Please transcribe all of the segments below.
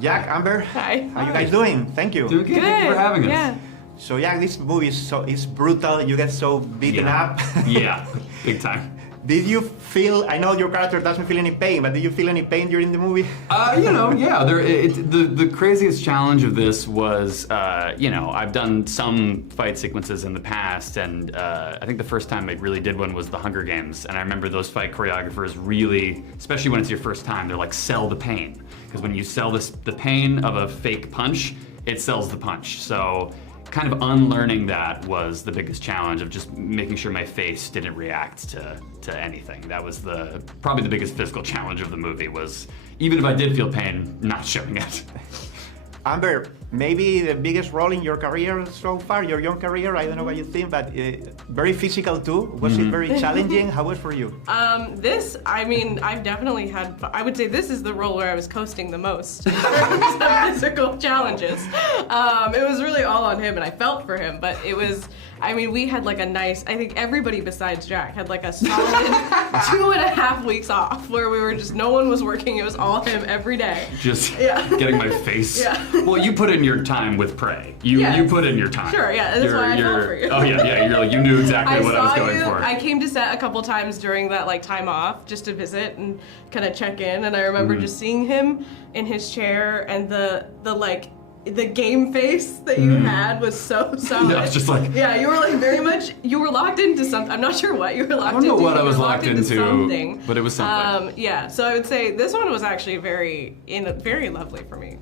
Jack, Amber, Hi. how you guys doing? Thank you. Doing good. Thank you for having us. Yeah. So yeah, this movie is brutal. You get so beaten up. Yeah, big time. Did you feel? I know your character doesn't feel any pain, but did you feel any pain during the movie? Yeah. The craziest challenge of this was, I've done some fight sequences in the past, and I think the first time I really did one was the Hunger Games, and I remember those fight choreographers really, especially when it's your first time, they're like, sell the pain, because when you sell the pain of a fake punch, it sells the punch. So kind of unlearning that was the biggest challenge, of just making sure my face didn't react to anything. That was probably the biggest physical challenge of the movie, was even if I did feel pain, not showing it. Amber, maybe the biggest role in your career so far, your young career, I don't know what you think, but very physical too. Was it very challenging? How was it for you? I've definitely had, I would say this is the role where I was coasting the most in terms of physical challenges. It was really all on him, and I felt for him, but it was, we had like a nice, I think everybody besides Jack had like a solid 2.5 weeks off, where we were just, no one was working, it was all him every day. Just getting my face. Yeah. Well, you put in your time with Prey. You put in your time. Sure, yeah, that's why I felt for you. Oh yeah, you're like, you knew exactly what I was going for. I came to set a couple times during that like time off just to visit and kind of check in, and I remember just seeing him in his chair, and the game face that you had was so solid. Yeah, it's just like... Yeah, you were like you were locked into something. I'm not sure what you were locked into. I don't know what I was locked into, something. But it was something. So I would say this one was actually very lovely for me.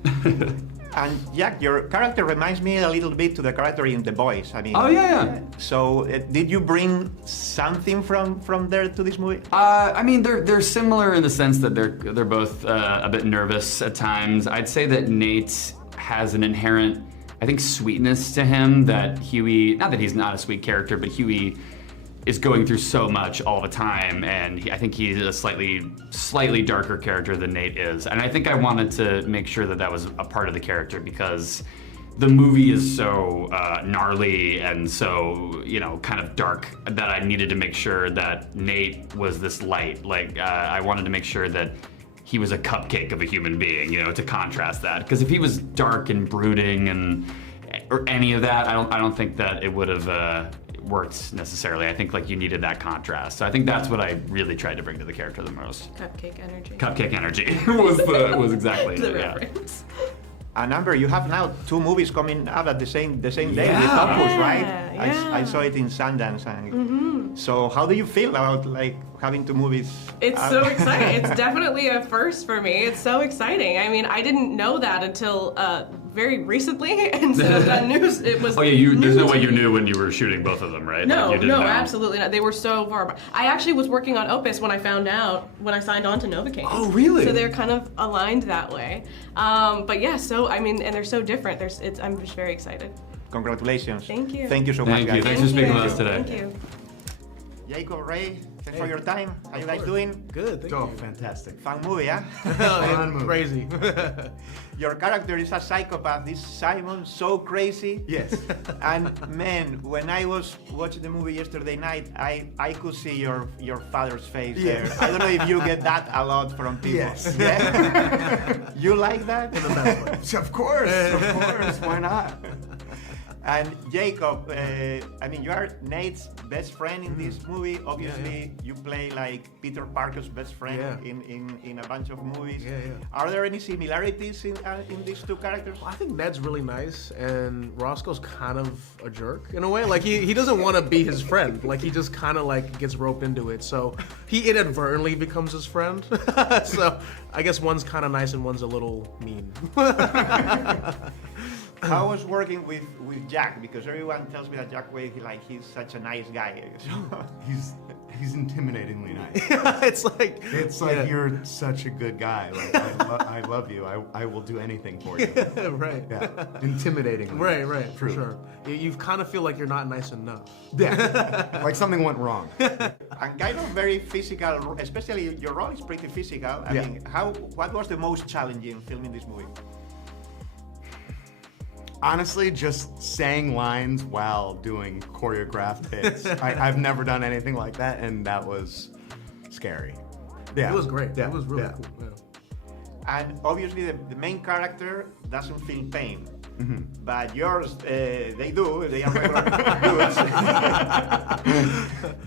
And Jack, your character reminds me a little bit to the character in The Boys. Oh yeah. So did you bring something from there to this movie? They're similar in the sense that they're both a bit nervous at times. I'd say that Nate has an inherent, I think, sweetness to him that Huey, not that he's not a sweet character, but Huey is going through so much all the time, and I think he's a slightly darker character than Nate is. And I think I wanted to make sure that was a part of the character, because the movie is so gnarly and so, kind of dark, that I needed to make sure that Nate was this light. I wanted to make sure that he was a cupcake of a human being, to contrast that. Because if he was dark and brooding or any of that, I don't think that it would have worked necessarily. I think you needed that contrast. So I think that's what I really tried to bring to the character the most. Cupcake energy. Cupcake energy was exactly the it. reference. And Amber, you have now 2 movies coming out at the same day with Yeah. Opus, right? Yeah. I saw it in Sundance. And so how do you feel about having 2 movies? It's so exciting. It's definitely a first for me. It's so exciting. I didn't know that until very recently, and so that news, it was. Oh yeah, there's no way you knew when you were shooting both of them, right? No, you didn't know. absolutely not. They were so far. I actually was working on Opus when I signed on to Novocaine. Oh really? So they're kind of aligned that way. But yeah, and they're so different. I'm just very excited. Congratulations. Thank you. Thank you so much, guys. Thanks for speaking with us today. Thank you. Jacob, Ray, thanks for your time. How you guys doing? Good, thank you. Fantastic. Fun movie, huh? Fun movie. Crazy. Your character is a psychopath, this Simon, so crazy. Yes. And man, when I was watching the movie yesterday night, I could see your father's face there. I don't know if you get that a lot from people. Yes. Yeah? You like that? In the best way. Of course, why not? And Jacob, you are Nate's best friend in this movie. Obviously, you play Peter Parker's best friend in a bunch of movies. Yeah. Are there any similarities in these 2 characters? I think Ned's really nice, and Roscoe's kind of a jerk in a way. He doesn't want to be his friend. He just kind of gets roped into it. So he inadvertently becomes his friend. So I guess one's kind of nice and one's a little mean. How was working with Jack? Because everyone tells me that Jack Quaid, he's such a nice guy. He's intimidatingly nice. It's you're such a good guy. I love you. I will do anything for you. Right. Yeah. Intimidating. Right. For sure. You kind of feel like you're not nice enough. Yeah. Like something went wrong. And kind of very physical, especially your role is pretty physical. I mean, what was the most challenging filming this movie? Honestly, just saying lines while doing choreographed hits. I've never done anything like that, and that was scary. Yeah. It was great. Yeah. It was really Yeah. cool. Yeah. And obviously the main character doesn't feel pain. But yours, they do. They are regular dudes.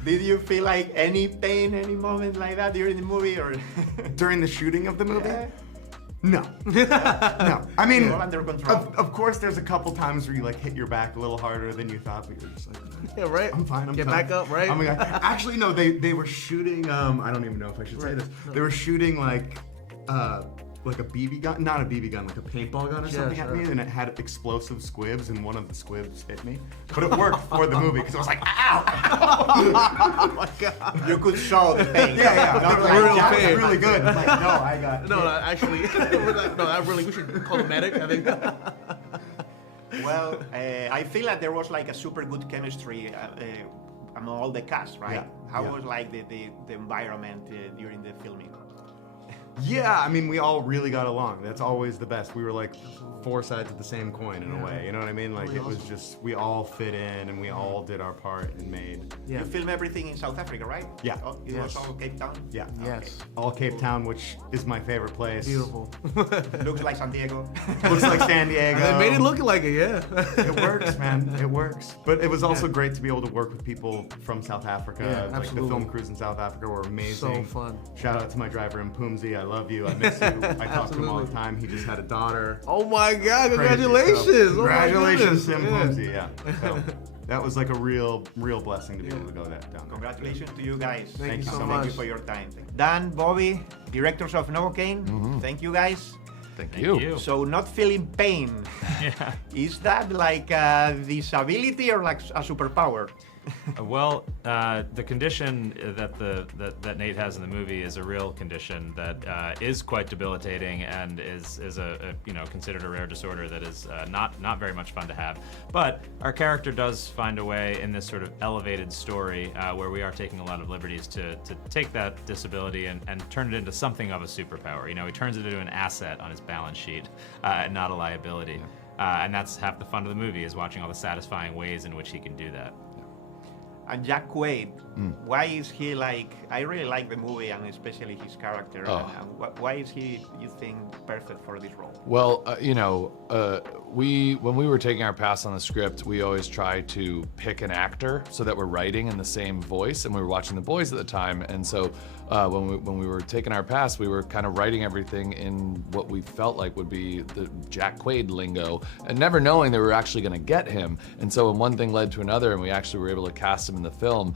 Did you feel like any pain, any moment like that during the movie, or During the shooting of the movie? Yeah. No. No. I mean, All under control. of course, there's a couple times where you like hit your back a little harder than you thought, but you're just like, Yeah, right. I'm fine. I'm Get fine. back up, right? Oh my God. Actually, no. They were shooting. I don't even know if I should say this. They were shooting like a BB gun, not a BB gun, like a paintball gun or something at me, and it had explosive squibs, and one of the squibs hit me. But it worked for the movie because I was like, ow! Oh my God. you could show the pain. Yeah. Not Real like, real "Yeah, pain." really good. I'm like, no, I got. No, actually, we should call a medic, I think. Well, I feel like there was like a super good chemistry among all the cast, right? Yeah, How yeah. was like the environment during the filming? Yeah, I mean, we all really got along. That's always the best. We were like four sides of the same coin in a way. You know what I mean? Like Really it was awesome. just we all fit in and we all did our part and made. Yeah. You film everything in South Africa, right? Yeah. Oh, it Yes. was all Cape Town? Yeah. Yes. All Cape Town, which is my favorite place. Beautiful. Looks like San Diego. Looks like San Diego. They made it look like it, yeah. It works, man. It works. But it was also great to be able to work with people from South Africa. Yeah, like absolutely. the film crews in South Africa were amazing. So fun. Shout out to my driver in Pumzi. I love you. I miss you. I talk to him all the Absolutely. time. He just had a daughter. Oh my God! Crazy. Congratulations! So, Oh my congratulations, goodness. Tim Yeah. Pumzi. Yeah. So, that was like a real blessing to be able to go down there. Congratulations to you guys. Thank you so Thank much. you for your time. Dan, Bobby, directors of Novocaine, thank you guys. Thank you. So not feeling pain, Yeah. is that like a disability or like a superpower? Well, the condition that Nate has in the movie is a real condition that is quite debilitating and is a considered a rare disorder that is not very much fun to have. But our character does find a way in this sort of elevated story where we are taking a lot of liberties to take that disability and turn it into something of a superpower. You know, he turns it into an asset on his balance sheet, and not a liability. And that's half the fun of the movie, is watching all the satisfying ways in which he can do that. And Jack Quaid, why is he like? I really like the movie and especially his character. Oh. And why is he, you think, perfect for this role? Well, when we were taking our pass on the script, we always try to pick an actor so that we're writing in the same voice. And we were watching The Boys at the time, and so when we were taking our pass, we were kind of writing everything in what we felt like would be the Jack Quaid lingo, and never knowing that we were actually going to get him. And so when one thing led to another, and we actually were able to cast him in the film,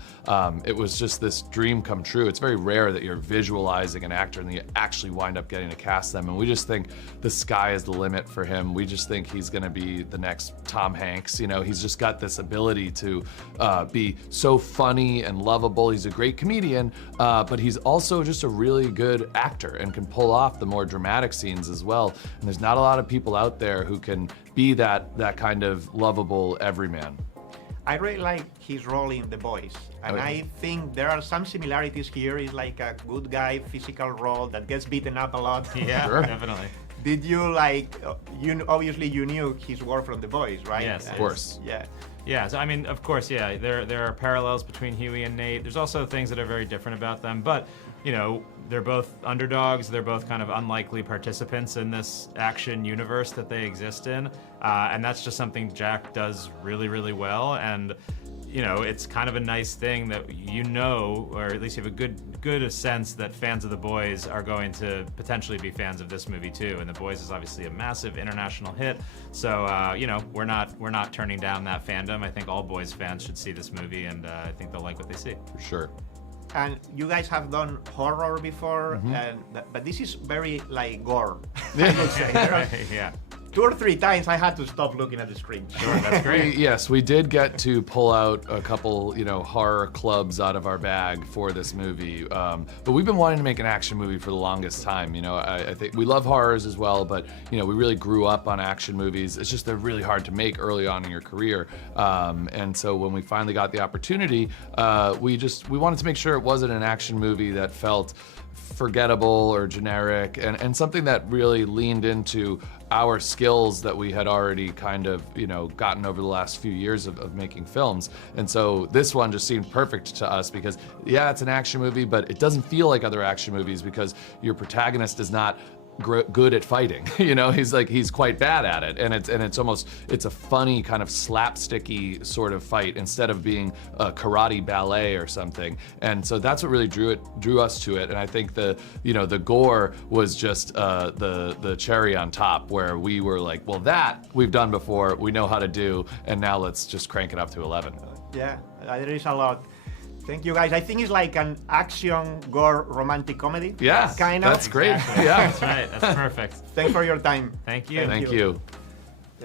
it was just this dream come true. It's very rare that you're visualizing an actor and then you actually wind up getting to cast them. And we just think the sky is the limit for him. We just think he's going to be the next Tom Hanks. You know, he's just got this ability to be so funny and lovable. He's a great comedian, but he's also just a really good actor and can pull off the more dramatic scenes as well. And there's not a lot of people out there who can be that kind of lovable everyman. I really like his role in The Boys, and Oh, yeah. I think there are some similarities here. He's like a good guy, physical role that gets beaten up a lot. Yeah, Sure. definitely. Did you like? Obviously you knew his work from The Boys, right? Yes, of course. Yeah. Yeah, so I mean, of course, yeah, there are parallels between Huey and Nate. There's also things that are very different about them, but you know, they're both underdogs. They're both kind of unlikely participants in this action universe that they exist in, and that's just something Jack does really, really well. And you know, it's kind of a nice thing that you know, or at least you have a good sense that fans of The Boys are going to potentially be fans of this movie too. And The Boys is obviously a massive international hit, so you know, we're not turning down that fandom. I think all Boys fans should see this movie, and I think they'll like what they see. For sure. And you guys have done horror before, but this is very like gore. I would say. There are Yeah. 2 or 3 times I had to stop looking at the screen. Sure, that's great. Yes, we did get to pull out a couple, horror clubs out of our bag for this movie. But we've been wanting to make an action movie for the longest time. You know, I think we love horrors as well, but we really grew up on action movies. It's just they're really hard to make early on in your career. And so when we finally got the opportunity, we wanted to make sure it wasn't an action movie that felt forgettable or generic, and something that really leaned into our skills that we had already kind of gotten over the last few years of making films. And so this one just seemed perfect to us because it's an action movie, but it doesn't feel like other action movies because your protagonist is not good at fighting. You know, he's quite bad at it, and it's a funny kind of slapsticky sort of fight instead of being a karate ballet or something. And so that's what really drew us to it. And I think the gore was just the cherry on top, where we were like, well, that we've done before, we know how to do, and now let's just crank it up to 11. Yeah, there is a lot. Thank you, guys. I think it's like an action, gore, romantic comedy. Yeah, kind of. that's great. Exactly. Yeah, That's right. That's perfect. Thanks for your time. Thank you. Thank you.